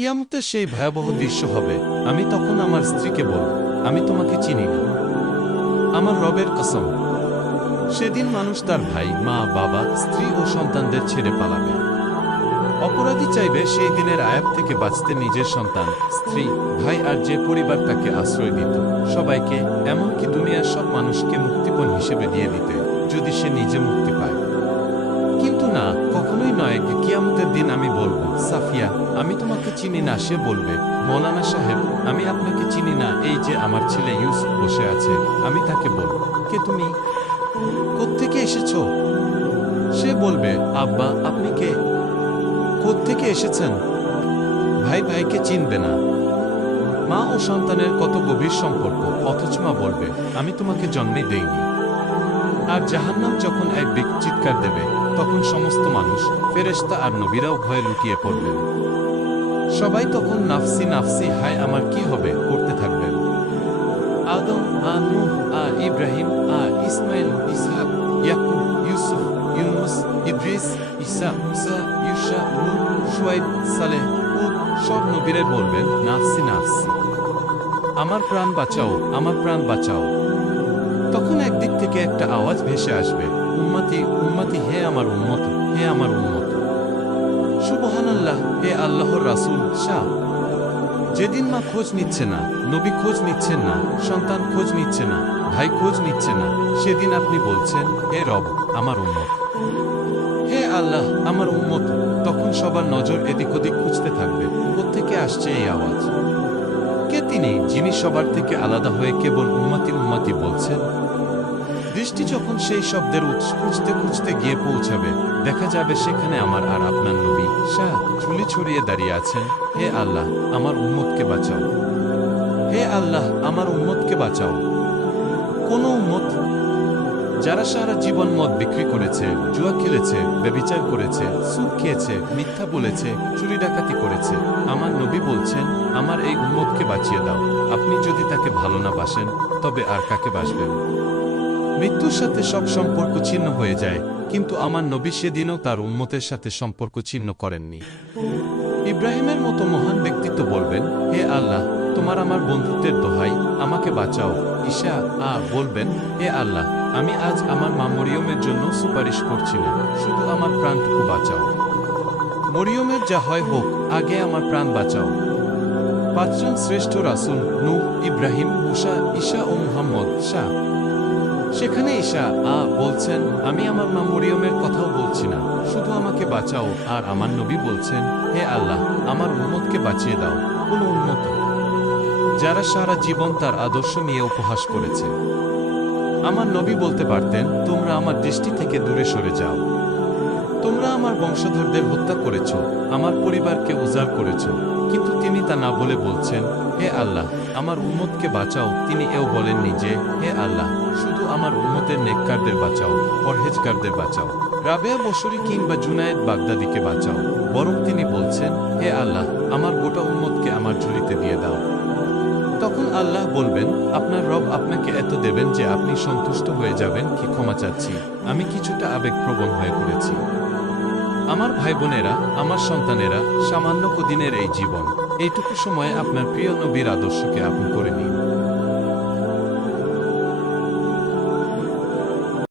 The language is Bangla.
কিয়ামতের সেই ভয়াবহ দৃশ্য হবে। আমি তখন আমার স্ত্রীকে বলব, আমি তোমাকে চিনি না, আমার রবের কসম। সেদিন মানুষ তার ভাই, মা, বাবা, স্ত্রী ও সন্তানদের ছেড়ে পালাবে। অপরাধী চাইবে সেই দিনের আয়াব থেকে বাঁচতে নিজের সন্তান, স্ত্রী, ভাই আর যে পরিবার তাকে আশ্রয় দিত, সবাইকে, এমনকি দুনিয়ার সব মানুষকে মুক্তিপণ হিসেবে দিয়ে দিতে, যদি সে নিজে মুক্তি পায়। কিন্তু না, কখনোই নয়। কিয়ামতের দিন আমি বলবো, সাফিয়া, আমি তোমাকে চিনি না। সে বলবে, মৌলানা সাহেব, আমি আপনাকে চিনি না। এই যে আমার ছেলে ইউসুফ বসে আছে। আমি তাকে বলব, কে তুমি? কোত্থেকে এসেছো? সে বলবে, আব্বা, আপনি কে? কোত্থেকে এসেছেন? ভাই ভাইকে চিনবে না। মা ও সন্তানের কত গভীর সম্পর্ক, অথচ মা বলবে, আমি তোমাকে জন্মে দেইনি। আর জাহান্নাম যখন এক ব্যক্তি চিৎকার দেবে, তখন সমস্ত মানুষ, ফেরেশতা আর নবীরাও ভয়ে লুটিয়ে পড়বেন। সবাই তখন নাফসি নাফসি, হায় আমার কি হবে, করতে থাকবেন। আদম, নূহ, ইব্রাহিম, ইসমাইল, ইসহাক, ইয়াকুব, ইউসুফ, ইউনুস, ইদ্রিস, ঈসা, মুসা, ইউশা, নূহ, শুআয়ব, সালেহ, হুদ, সব নবীরা বলবেন, নাফসি নাফসি, আমার প্রাণ বাঁচাও, আমার প্রাণ বাঁচাও। তখন একদিক থেকে একটা আওয়াজ ভেসে আসবে, উম্মতি উম্মতি, হে আমার উম্মত, হে আমার উম্মত। সুবহানাল্লাহ, হে আল্লাহর রাসূল শাহ। যেদিন মা খোঁজ নিচ্ছে না, নবী খোঁজ নিচ্ছেন না, সন্তান খোঁজ নিচ্ছে না, ভাই খোঁজ নিচ্ছে না, সেদিন আপনি বলছেন, হে রব, আমার উম্মত, হে আল্লাহ, আমার উম্মত। তখন সবার নজর এদিক ওদিক খুঁজতে থাকবে, কোত্থেকে আসছে এই আওয়াজ? কে তিনি, যিনি সবার থেকে আলাদা হয়ে কেবল উম্মতি উম্মতি বলছেন? দৃষ্টি যখন সেই শব্দের উৎস খুঁজতে খুঁজতে গিয়ে পৌঁছাবে, দেখা যাবে সেখানে আমার আর আপনার নবী শাহ চুলি ছড়িয়ে দাঁড়িয়ে আছেন। হে আল্লাহ, আমার উম্মতকে বাঁচাও, হে আল্লাহ, আমার উম্মতকে বাঁচাও। কোন উম্মত? যারা সারা জীবন মদ বিক্রি করেছে, জুয়া খেলেছে, ব্যভিচার করেছে, সুদ খেয়েছে, মিথ্যা বলেছে, চুরি ডাকাতি করেছে। আমার নবী বলছেন, আমার এই উম্মতকে বাঁচিয়ে দাও। আপনি যদি তাকে ভালো না বাসেন, তবে আর কাকে বাসবেন? মৃত্যুর সাথে সব সম্পর্ক ছিন্ন হয়ে যায়, কিন্তু আমার নবী সেদিনও তার উম্মতের সাথে সম্পর্ক ছিন্ন করেননি। ইব্রাহিমের মতো মহান ব্যক্তিত্ব বলবেন, হে আল্লাহ, তোমার আমার বন্ধুত্বের দোহাই, আমাকে বাঁচাও। ঈশা বলবেন, হে আল্লাহ, আমি আজ আমার মা মরিয়মের জন্য সুপারিশ করছি না, শুধু আমার প্রাণটুকু বাঁচাও। মরিয়মের যা হয় হোক, আগে আমার প্রাণ বাঁচাও। পাঁচজন শ্রেষ্ঠ রাসূল, নূহ, ইব্রাহিম, মূসা, ঈসা ও মুহাম্মদ শাহ। সেখানে ঈশা বলছেন, আমি আমার মা মরিয়মের কথাও বলছি না, শুধু আমাকে বাঁচাও। আর আমার নবী বলছেন, হে আল্লাহ, আমার উম্মতকে বাঁচিয়ে দাও। কোন উম্মত? যারা সারা জীবন তার আদর্শ নিয়ে উপহাস করেছে। আমার নবী বলতে পারতেন, তোমরা আমার দৃষ্টি থেকে দূরে সরে যাও। তোমরা আমার বংশধরদের হত্যা করেছ, আমার পরিবারকে উজাড় করেছ। কিন্তু তিনি তা না বলে বলছেন, হে আল্লাহ, আমার উম্মতকে বাঁচাও। তিনি এও বলেননি যে, হে আল্লাহ, শুধু আমার উম্মতের নেককারদের বাঁচাও, পরহেজগারদের বাঁচাও, রাবেয়া বসরি কিংবা জুনায়েদ বাগদাদিকে বাঁচাও। বরং তিনি বলছেন, হে আল্লাহ, আমার গোটা উম্মতকে আমার ঝুলিতে দিয়ে দাও। তখন আল্লাহ বলবেন, আপনার রব আপনাকে এত দেবেন যে আপনি সন্তুষ্ট হয়ে যাবেন কি? ক্ষমা চাচ্ছি, আমি কিছুটা আবেগপ্রবণ হয়ে পড়েছি। আমার ভাই বোনেরা, আমার সন্তানেরা, সামান্য কদিনের এই জীবন, এইটুকু সময়ে আপনার প্রিয় নবীর আদর্শকে আপন করে নিন।